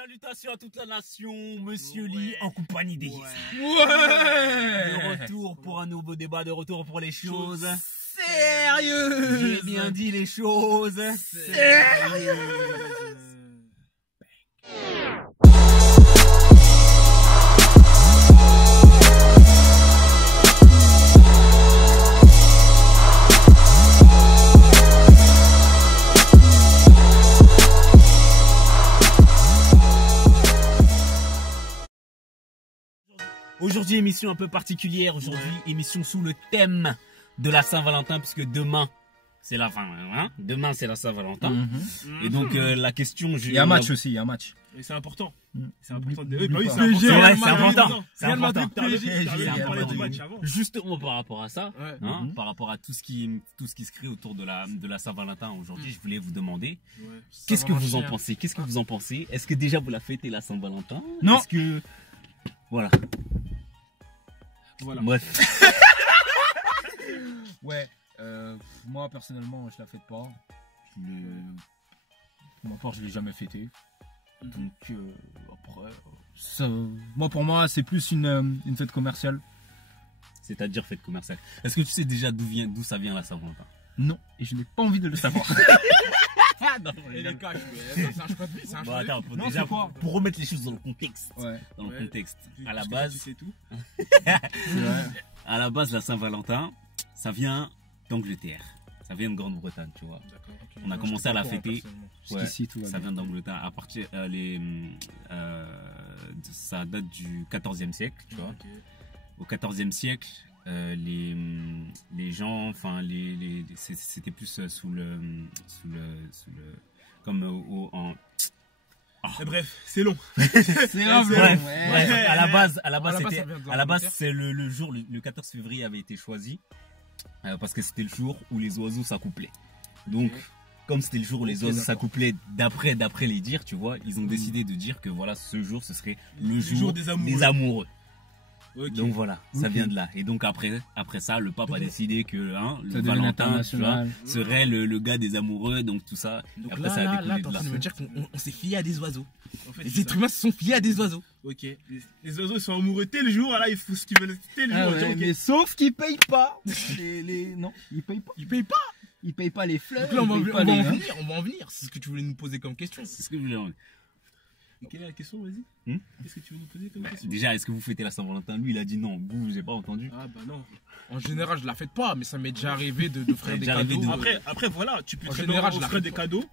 Salutations à toute la nation, Monsieur Lee, en compagnie des Ouais. De retour pour un nouveau débat, de retour pour les choses sérieuses. J'ai bien dit les choses Sérieuses. Aujourd'hui, émission un peu particulière. Aujourd'hui, émission sous le thème de la Saint-Valentin, puisque demain, c'est la fin. Hein, demain, c'est la Saint-Valentin. Et donc, la question... Il y a un match aussi, il y a un match. Et c'est important. C'est Oublie- important. oublie Bah oui, pas. c'est important. Ouais, c'est important. C'est Real Madrid, important. PSG, C'est on parlait important. du match avant. Justement par rapport à ça, Ouais. hein, par rapport à tout ce qui se crée autour de la Saint-Valentin aujourd'hui, je voulais vous demander, Ouais. qu'est-ce que vous en chien. pensez? Qu'est-ce que vous en pensez? Est-ce que déjà vous la fêtez la Saint-Valentin? Non. Est-ce que... Voilà. Voilà. Bref. Ouais, moi personnellement, je la fête pas. Pour ma part, je l'ai jamais fêté. Donc après, pour moi, c'est plus une fête commerciale. C'est-à-dire fête commerciale. Est-ce que tu sais déjà d'où ça vient la Saint-Valentin? Non, et je n'ai pas envie de le savoir. Et les caches, c'est un choix de vie, c'est un Bon, choix de vie. attends, Non, déjà, c'est quoi pour remettre les choses dans le contexte. Ouais, Dans le Ouais. contexte. À la Parce que base, tu sais tout. c'est vrai. à la base, la Saint-Valentin, ça vient d'Angleterre. Ça vient de Grande-Bretagne, tu vois. D'accord, ok. On a commencé à la fêter. Ouais, Jusqu'ici, tout va ça bien. vient d'Angleterre. À partir ça date du 14e siècle, tu vois. Ok. Au 14e siècle, les gens, enfin c'était plus comme Et bref, c'est long. C'est grave, Bref, ouais. bref, à la base, À la base, c'était, ça vient de à la base, l'Angleterre. c'est le jour, le 14 février avait été choisi parce que c'était le jour où les oiseaux s'accouplaient. Donc, comme c'était le jour où les Ok, oiseaux d'accord. s'accouplaient d'après les dires, tu vois, ils ont décidé de dire que voilà, ce jour, ce serait le Le jour jour des amoureux. amoureux. Ok. Donc voilà, ça Ok. vient de là. Et donc après ça, le pape a décidé que le Ça devient Valentin, tu vois, international. serait le gars des amoureux, donc tout ça. Donc Après, ça a découlé t'es de en là. train de me dire qu'on s'est fié à des oiseaux. En fait, Les c'est êtres ça. humains se sont fiés à des oiseaux. Ok. Les oiseaux ils sont amoureux tel jour, là, ils font ce qu'ils veulent tel Ah jour. ouais, Ok. mais sauf qu'ils payent pas. Non, ils payent pas. Ils payent pas. Ils payent pas les fleurs. Donc là, on va ils payent pas en les- venir. On va en venir. C'est ce que tu voulais nous poser comme question. C'est ce que je voulais dire. Et quelle est la question, vas-y Qu'est-ce que tu veux nous poser comme question Déjà, est-ce que vous fêtez la Saint-Valentin? Lui, il a dit non. Vous, j'ai pas entendu. Ah bah non. En général, je la fête pas, mais ça m'est déjà arrivé d'offrir des déjà arrivé cadeaux. Après voilà, tu peux En très général, bien je la offrir fais des pas. cadeaux.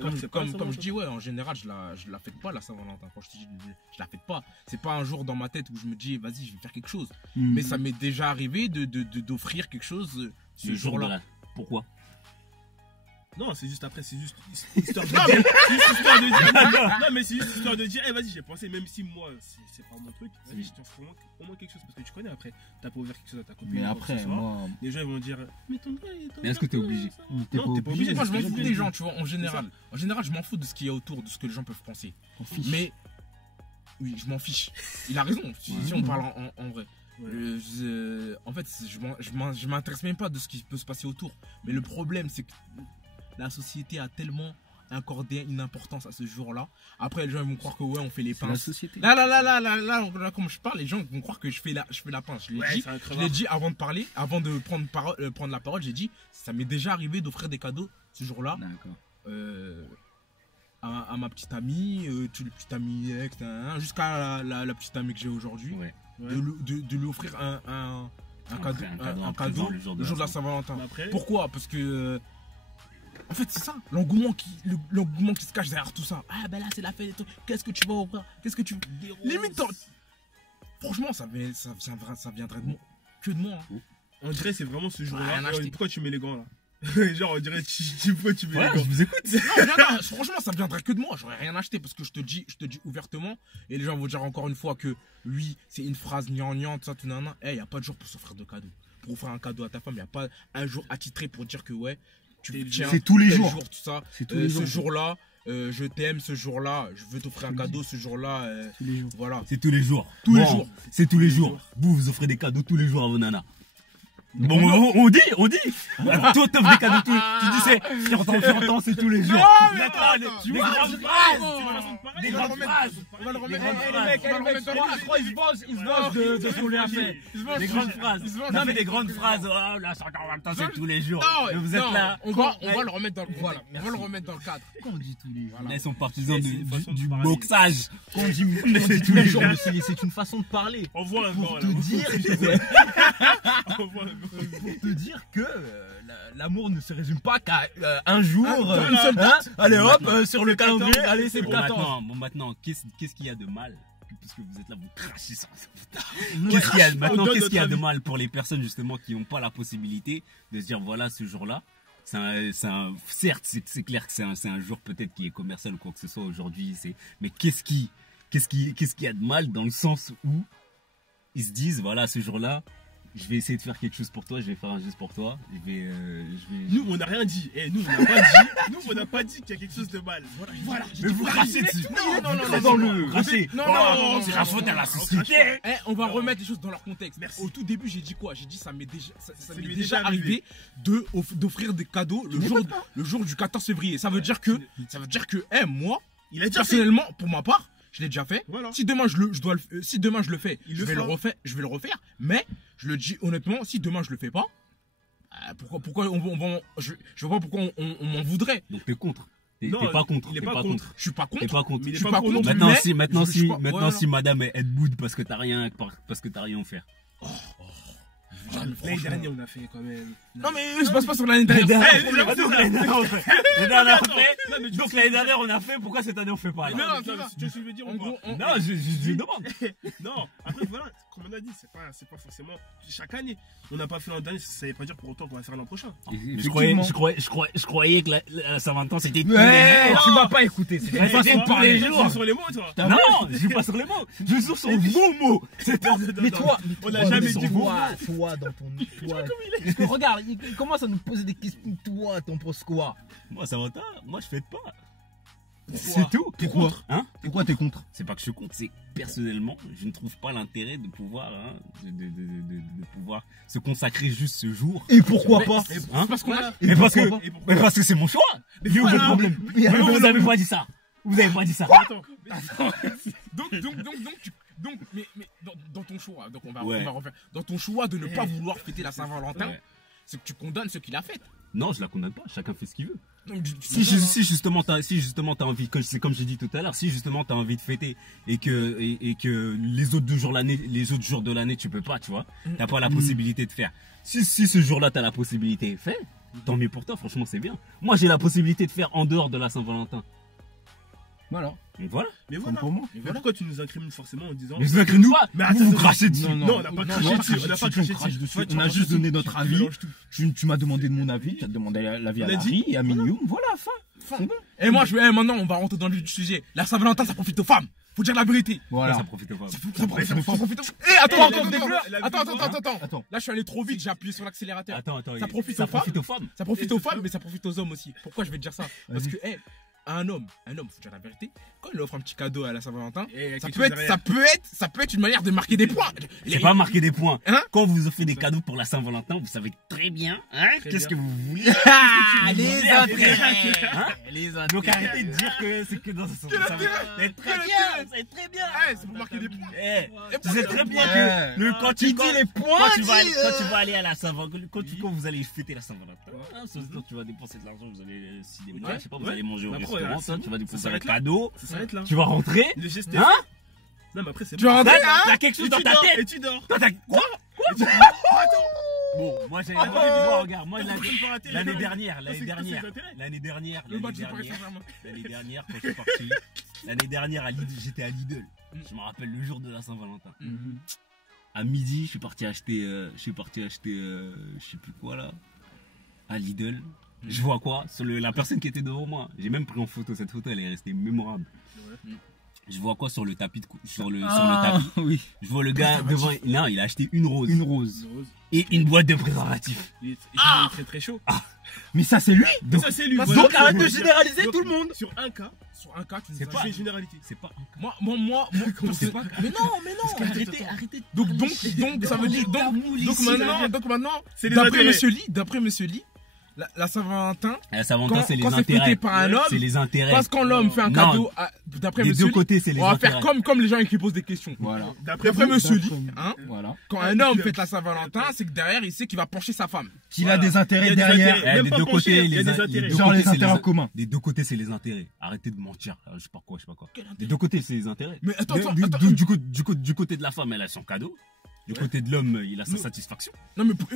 Comme, c'est pas la comme je Saint-Valentin. dis, ouais, en général, je la fête pas la Saint-Valentin. Quand je dis, je la fête pas. C'est pas un jour dans ma tête où je me dis, vas-y, je vais faire quelque chose. Mais ça m'est déjà arrivé d'offrir quelque chose ce Le jour de jour-là. la... Pourquoi? Non, c'est juste après, c'est juste histoire de dire. C'est juste histoire de dire. Non, mais c'est juste histoire de dire, eh vas-y, j'ai pensé, même si moi, c'est pas mon truc, vas-y, je t'offre au moins quelque chose. Parce que tu connais après, t'as pas ouvert quelque chose à ta copine. Mais ou quoi que après, ce soit. moi. Les gens ils vont dire, mais ton gars, il est Mais est-ce que t'es obligé? Non, t'es pas obligé. Moi, je m'en c'est ce fous que des je gens, dis. tu vois, en général. En général, je m'en fous de ce qu'il y a autour, de ce que les gens peuvent penser. Mais, oui, je m'en fiche. Il a raison, si on parle en vrai. En fait, je m'intéresse même pas de ce qui peut se passer autour. Mais le problème, c'est que la société a tellement accordé une importance à ce jour-là. Après, les gens ils vont croire que ouais, on fait les C'est la pinces. société. Là, comme je parle, les gens vont croire que je fais la pince. Je l'ai Ouais, dit, c'est un je crevard. l'ai dit avant de parler, avant de prendre la parole, j'ai dit, ça m'est déjà arrivé d'offrir des cadeaux ce jour-là D'accord. à ma petite amie, tout le petit ami ex, jusqu'à la petite amie que j'ai aujourd'hui, Ouais. de lui offrir un cadeau le jour le jour de la Saint-Valentin. Mais après, Pourquoi? Parce que en fait c'est ça, l'engouement qui se cache derrière tout ça. Ah ben là c'est la fête et tout. Qu'est-ce que tu vas offrir? Qu'est-ce que tu limite franchement ça viendrait de moi, que de moi. Hein. on dirait c'est vraiment ce jour-là. Rien acheté. Pourquoi tu mets les gants là? Genre, on dirait, pourquoi tu mets les Ouais, gants? je vous écoute. Non, franchement, ça viendrait que de moi. J'aurais rien acheté parce que je te dis ouvertement. Et les gens vont dire encore une fois que oui, c'est une phrase gnangnan, ça, tout nana. Eh, y a pas de jour pour s'offrir de cadeaux. Pour offrir un cadeau à ta femme, y a pas un jour attitré pour dire que ouais, tu tiens. C'est tous les tel jours. jour, tout ça. C'est tous les Ce jours. jour-là, je t'aime. Ce jour-là, je veux t'offrir un Je te le cadeau. Ce jour-là, Tous les jours. voilà. C'est tous les jours. Tous les Bon, jours. C'est tous les jours. Vous offrez des cadeaux tous les jours à vos nanas. Bon, on dit. Toi, t'offres des cadeaux tous. Tu dis c'est, fier en temps, c'est tous les jours. mais D'accord, attends, des tu grandes vois, phrases. c'est une façon de parler. Des les grandes phrases. On va le remettre. Les mecs, je crois qu'ils se vengent de ce qu'on lui a fait. Des grandes phrases. On fait des grandes phrases. Oh, la Saint-Valentin, c'est tous les jours. Non, Mais vous êtes là. On va le remettre dans le voilà. On va le remettre dans le cadre. Quand on dit tous les jours. Là, ils sont partisans du parler. boxage. Quand on dit tous les jours, c'est une façon de parler. On voit un Pour gant te là. dire, On voit un gant. pour te dire que l'amour ne se résume pas qu'à un jour. Une seule Allez hop, sur le calendrier, allez c'est le 14. Bon, maintenant, qu'est-ce qu'il y a de mal? Puisque vous êtes là, vous crachez sur ça. Qu'est-ce qu'il y a de mal pour les personnes justement qui n'ont pas la possibilité de se dire voilà, ce jour-là, certes, c'est clair que c'est un jour peut-être qui est commercial ou quoi que ce soit aujourd'hui, mais qu'est-ce qu'il y a de mal dans le sens où ils se disent voilà, ce jour-là, je vais essayer de faire quelque chose pour toi, je vais faire un geste pour toi, Nous, on n'a rien dit. Nous, on n'a pas dit qu'il y a quelque chose de mal. Voilà. Mais vous crachez dessus. Non. Crachez. Non. C'est la faute à la société. On va remettre les choses dans leur contexte. Merci. Au tout début, j'ai dit quoi? J'ai dit ça m'est lui est déjà arrivé d'offrir des cadeaux le jour du 14 février. Ça veut dire que moi, Il a déjà fait. personnellement, pour ma part, je l'ai déjà fait. Voilà. Si demain je le fais, Il je le vais le fera. refaire. Je vais le refaire. Mais je le dis honnêtement, si demain je le fais pas, pourquoi je vois pas pourquoi on m'en voudrait. Donc t'es contre. T'es Non, pas contre. il est T'es pas contre. Je suis pas contre. T'es pas contre. Mais il est Je suis pas pas contre. contre. Maintenant, mais maintenant, je suis pas- voilà. si madame elle boude parce que t'as rien offert. L'année dernière, on a fait quand même. Non mais se passe pas sur l'année dernière. Donc l'année dernière, on fait. Non, mais Donc l'année dernière, on a fait. Pourquoi cette année on fait pas? Non, Là non, si tu veux ce que je veux dire, En on gros, va. Non, je demande. Non, après voilà, comme on a dit, c'est pas forcément chaque année. On n'a pas fait l'an dernier, ça veut pas dire pour autant qu'on va faire l'an prochain. Je croyais que la Saint-Valentin c'était. Ouais, Non. tu m'as pas écouté. C'est une façon de parler. les jours. Sur les mots, toi. Non, je suis pas sur les mots. Je suis sur vos mots. Mais toi, On n'a jamais dit vous. toi dans ton. Parce que regarde, il commence à nous poser des questions. Toi, t'en penses quoi? Moi, Saint-Valentin, moi je fête pas. C'est tout. Pourquoi? Hein? Pourquoi t'es contre? C'est pas que je compte, c'est que personnellement, je ne trouve pas l'intérêt de pouvoir, de pouvoir se consacrer juste ce jour. Et pourquoi pas? Hein? parce qu'on a. Mais parce pourquoi que, mais parce que c'est mon choix. Mais Vu voilà. votre problème. Mais Mais vous avez pas dit ça. Vous avez pas dit ça. Attends, Donc, mais dans ton choix, donc on va Ouais. refaire. Dans ton choix de ne pas vouloir fêter la Saint-Valentin, Ouais. c'est que tu condamnes ceux qui la fêtent. Non, je la condamne pas. Chacun fait ce qu'il veut. Donc, Si justement t'as envie, c'est comme j'ai dit tout à l'heure, si justement t'as envie de fêter et que les autres jours de l'année tu peux pas, tu vois, t'as pas la possibilité de faire. Si ce jour-là t'as la possibilité, fais. Tant mieux pour toi, franchement c'est bien. Moi j'ai la possibilité de faire en dehors de la Saint-Valentin. Voilà. Donc voilà. mais voilà. Pour moi. Mais pourquoi tu nous incrimines forcément en disant. Mais vous incrinez pas. Mais Vous attends, crachez dessus. Non, on n'a pas craché dessus. On n'a pas craché dessus. On a juste donné notre avis. Tu m'as demandé de mon avis, tu as demandé l'avis à On a Larry et à Milium. Voilà, fin. Et moi, maintenant, on va rentrer dans le vif du sujet. La Saint-Valentin, ça profite aux femmes. Faut dire la vérité. Voilà. Ça profite pas. Ça profite aux femmes. Eh, attends. Attends. Là, je suis allé trop vite, j'ai appuyé sur l'accélérateur. Attends. Ça profite Ça aux femmes. profite aux femmes. Ça profite aux femmes, mais ça profite aux hommes aussi. Pourquoi je vais te dire ça? Parce que, un homme, faut dire la vérité, quand il offre un petit cadeau à la Saint-Valentin, ça peut être une manière de marquer des points. C'est pas marquer des points. Hein? Quand vous offrez des cadeaux pour la Saint-Valentin, vous savez très bien, qu'est-ce que vous voulez. Les intérêts. Hein? Les Donc intérêts. arrêtez de dire que c'est que dans ce sens. C'est très bien, c'est très bien. C'est pour marquer des points. Tu sais très bien Ouais. que quand Tu dis les points, quand tu vas dis, aller à la Saint-Valentin, quand vous allez fêter la Saint-Valentin, tu vas dépenser de l'argent, vous allez cinéma, je sais pas, vous allez manger au Après, restaurant, c'est bon. tu vas dépenser un s'arrête là. cadeau, Ça s'arrête là. tu vas rentrer, Le geste est hein? Non, mais après, c'est Tu vas rentrer, hein? T'as quelque chose dans ta Et tête. tu dors. Quoi? Attends. Bon, moi j'ai regarde, moi l'année dernière, Le match de Paris Saint-Germain. quand je suis parti, l'année dernière j'étais à Lidl. Je me rappelle le jour de la Saint-Valentin. À midi, je suis parti acheter, je sais plus quoi là, à Lidl. Je vois quoi sur la personne qui était devant moi. J'ai même pris en photo. Cette photo, elle est restée mémorable. Je vois quoi sur le tapis sur le tapis. Oui. Je vois le gars devant. Non, il a acheté une rose Une rose. et une boîte de préservatifs. Il est très très chaud. Mais ça, c'est lui. Mais ça, c'est lui. Donc arrête de généraliser tout le monde. Sur un cas, Tu C'est nous pas as- une généralité. C'est pas un cas. Moi, C'est pas. mais non. Arrêtez. Donc, ça veut dire, donc maintenant, C'est les d'après intérêts. Monsieur Lee, la Saint-Valentin, La Saint-Valentin, c'est les quand c'est fêté intérêts. par un homme, C'est les intérêts. parce quand l'homme fait un Non. cadeau, d'après Des monsieur deux Lee, côtés, c'est les on va intérêts. faire comme les gens qui posent des questions. Voilà. D'après monsieur Lee, hein, Voilà. quand un homme fête la Saint-Valentin, c'est que derrière, il sait qu'il va pencher sa femme. Qu'il Voilà. a des Il y intérêts a des derrière. intérêts. Des Même pas deux penché, côtés, il y a des les intérêts. deux Genre côtés, les c'est intérêts en commun. Des deux côtés, c'est les intérêts. Arrêtez de mentir. Je sais pas quoi. Quel intérêt Des deux côtés, c'est les intérêts. Mais attends, Du- attends, du- attends. du côté de la femme, elle a son cadeau. Du côté de l'homme, il a sa Nous- satisfaction. Non, mais Bon,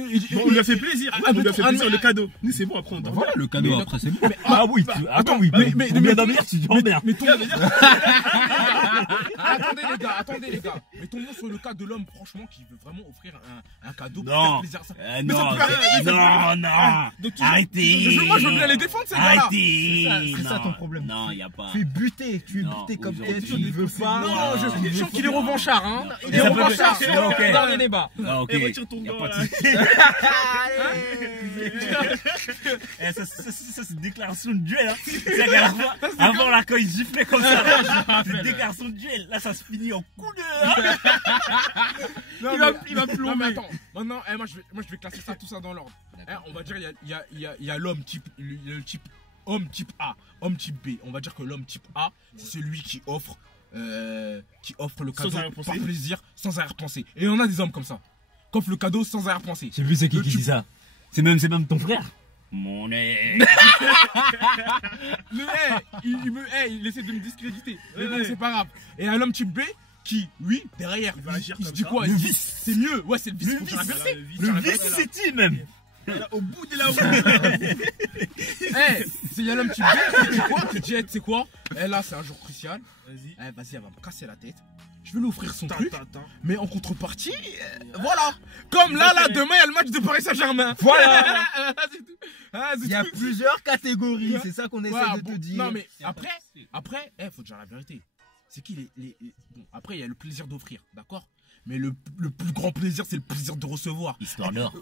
on lui a fait plaisir. Ah, On lui a mais fait attends, plaisir mais- le cadeau. Nous, c'est bon, après on dort. Voilà, le cadeau Mais après, c'est bon. Ah oui, attends, oui. mais- Pour bien dormir, tu dors bien. Mais ton... attendez les gars. Mettons-nous sur le cas de l'homme, franchement, qui veut vraiment offrir un cadeau pour Non. faire plaisir à sa Eh, Mais ça non, peut arriver, non. Donc, Arrêtez. moi, je veux bien les défendre, ces gars-là. Arrêtez. C'est ça ton Non. problème. Non, il n'y a pas. Tu es buté Non, comme aujourd'hui, t'es, tu ne veux pas. Non, je Non. sens qu'il est revanchard, hein. Il Mais est ça peut- revanchard. Ok. Dans les débats. Ah, ok. Eh, retire ton Y a gant, pas de là. souci. Eh, ça, c'est une déclaration de duel. Hein. C'est-à-dire qu'à la fin, avant là, quand il giflait comme ça, c'est une déclaration de duel. Là, ça se finit en coup de. Il va plomber. Non, mais attends. Maintenant, moi, je vais classer ça, tout ça dans l'ordre. On va dire, il y a l'homme type, le type homme type A, homme type B. On va dire que l'homme type A, c'est celui qui offre le cadeau arrière-pensée. par plaisir, sans arrière-pensée. Et on a des hommes comme ça, qui offrent le cadeau sans arrière-pensée. J'ai vu c'est qui Le type- dit ça. C'est même ton frère. Mon nez. Il essaie de me discréditer. Mais bon, Ouais. c'est pas grave. Et un homme type B qui, lui, derrière, va agir il se comme dit ça. quoi? Le Il dit, vice. c'est mieux. Ouais, c'est le vice. Le Faut dire la vice. vérité. Le Voilà, vice, voilà. c'est il même. Là, au bout de la route. Il y a l'homme type B qui dit quoi? Qui dit, c'est quoi? Là, c'est un jour crucial. Vas-y. Vas-y, elle va me casser la tête. Je vais lui offrir son truc. Attends. Mais en contrepartie, voilà. Comme là, demain, il y a le match de Paris Saint-Germain. Voilà. C'est tout. Il y a plusieurs catégories, c'est ça qu'on essaie Voilà, de te bon, dire. Non, mais après, faut dire la vérité. C'est qui bon, après, il y a le plaisir d'offrir, d'accord? Mais le plus grand plaisir, c'est le plaisir de recevoir. Histoire d'or.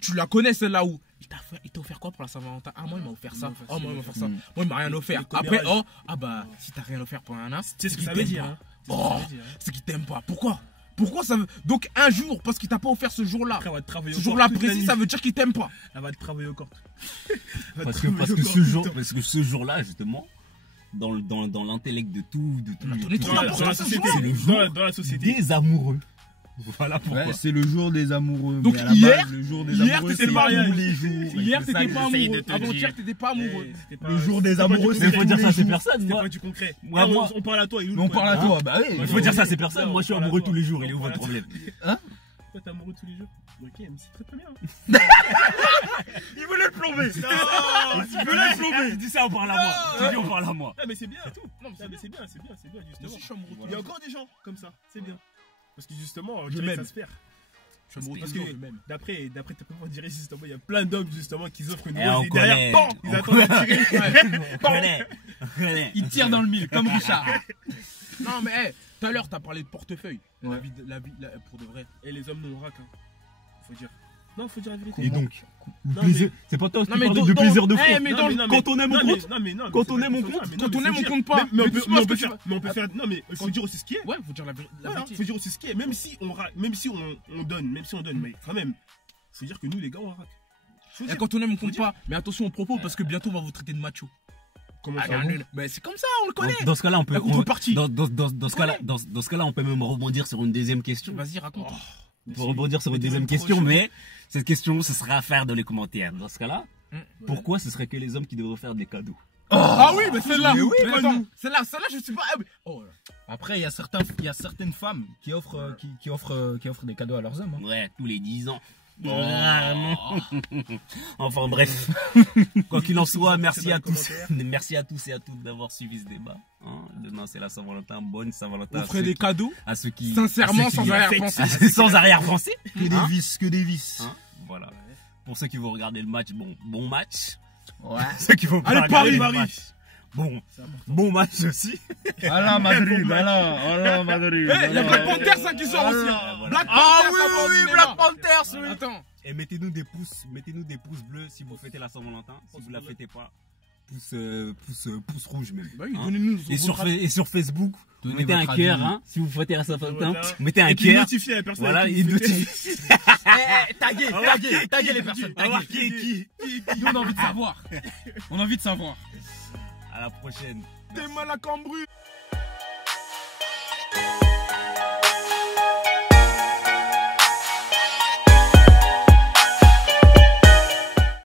Tu la connais celle-là où il t'a offert quoi pour la Saint-Valentin? Ah, moi, il m'a offert ça. Oh, moi, il m'a offert ça. Moi, il m'a rien offert. Le Après, commérage. si t'as rien offert pour un as, Tu sais ce que ça veut dire, hein. Oh, c'est qu'il t'aime pas. Pourquoi ça veut... Donc un jour, parce qu'il t'a pas offert ce jour-là, Après, elle va te travailler ce au jour-là corps toute la précis, nuit. ça veut dire qu'il t'aime pas. Elle va te travailler au corps. Elle va Parce te que travailler au corps tout le temps. ce jour-là, justement, dans l'intellect de tout On est trop Dans important la ce société. jour. C'est le jour Dans la société. des amoureux. Voilà pourquoi. Ouais, c'est le jour des amoureux. Donc mais à la hier- base, le jour des hier, amoureux, t'étais c'est le mariage. tous les jours. Hier, C'est ça t'étais que pas j'essaye de amoureux. te Avant-hier, dire. t'étais pas amoureux. C'était pas- Le jour des c'était pas du amoureux, concret. Mais faut dire ça à ces jours. personnes, C'était moi. pas du concret. Moi, Eh, moi- on parle à toi. Il est où Mais on le parle à problème, toi, bah oui. Il faut dire ça à ces personnes. Non, Moi, je suis on parle à amoureux toi. tous les jours. Il est où On votre parle à problème? Toi, t'es amoureux tous les jours. Ok, mais c'est très très bien. Il voulait le plomber. Non, Il voulait le plomber. Tu dis ça, on parle à moi. Tu dis, on parle à moi. Ah, mais c'est bien. Tout. Non, mais Ah, mais c'est bien, justement. je suis amoureux. Il y a encore des gens comme ça, c'est bien. Parce que justement, Je on dirait que m'aime. ça se fait. Je suis amoureux Parce tous les que jours, même. d'après tes propos, on dirait justement, il y a plein d'hommes justement qui offrent une Eh, on rose et connaît. derrière, bon, ils On attendent à tirer. On connaît. Il tire dans le mille, comme Richard. Non, mais tout à l'heure, t'as parlé de portefeuille. Ouais. La vie, pour de vrai. Et les hommes nous raquent, hein. Faut dire. Non, faut dire la vérité. Et donc, Non, plaisir. C'est pas toi qui Non, mais parles dans- de plaisir de Eh, frère. mais Non, dans le- non, quand on aime, on compte. Quand on aime, on compte. Quand on aime, on compte pas. Mais on Mais peut tu penses que faire. tu- Mais on peut faire. Non, mais il faut dire aussi ce qui est. Ouais, faut dire la Voilà, vérité. faut dire aussi ce qui est. Même si on donne, mais quand même, faut dire que nous, les gars, on raque. Faut Et dire. quand on aime, on compte dire. pas. Mais attention aux propos parce que bientôt on va vous traiter de macho. Comment Allez, ça allez, mais c'est comme ça, on le connaît. Dans ce cas-là, on peut. La contrepartie. Dans ce cas-là, on peut même rebondir sur une deuxième question. Vas-y, raconte. On peut rebondir sur une Mais t'es deuxième même trop question, chaud. mais cette question, ce sera à faire dans les commentaires. Dans ce cas-là, Mm. pourquoi ce serait que les hommes qui devraient faire des cadeaux? Ah oui, mais celle-là. Mais oui, Mais attends, celle-là, je sais pas. Oh là. Après, il y a certaines femmes qui offrent des cadeaux à leurs hommes. hein. Ouais, tous les 10 ans. Oh. Enfin bref, quoi qu'il en soit, C'est merci dans à les tous, commentaires. merci à tous et à toutes d'avoir suivi ce débat. hein. Demain c'est la Saint-Valentin, bonne Saint-Valentin. On ferait des cadeaux, à ceux qui, sincèrement, à ceux sans qui- arrière-pensée. sans arrière-pensée. Que des vices, que des vices. Hein, voilà. Pour ceux qui vont regarder le match, bon match. Ouais. Ceux qui vont pas Allez, regarder Paris, le Paris. match, bon C'est important. match aussi. Allah Madrid, Allah Madrid. Eh, il y a Black Panthers hein, qui sort aussi. Voilà, voilà. Black Ah Panthers, oui, ça va au oui, cinéma. Black Panthers, oui. Attends. Et mettez-nous des pouces bleus si vous fêtez la Saint-Valentin. Si vous la fêtez pas, pouce rouge même. Bah oui, Hein. donnez-nous Et sur Facebook, Donnez mettez un votre cœur, avis. hein. Si vous fêtez la Saint-Valentin, Voilà. mettez un Et puis cœur. notifiez la personne. Voilà, à qui et vous fêtez. notifiez. Taguez les personnes. On va voir Taguez. qui est qui. Nous, on a envie de savoir. On a envie de savoir. À la prochaine. T'es mal à Cambru.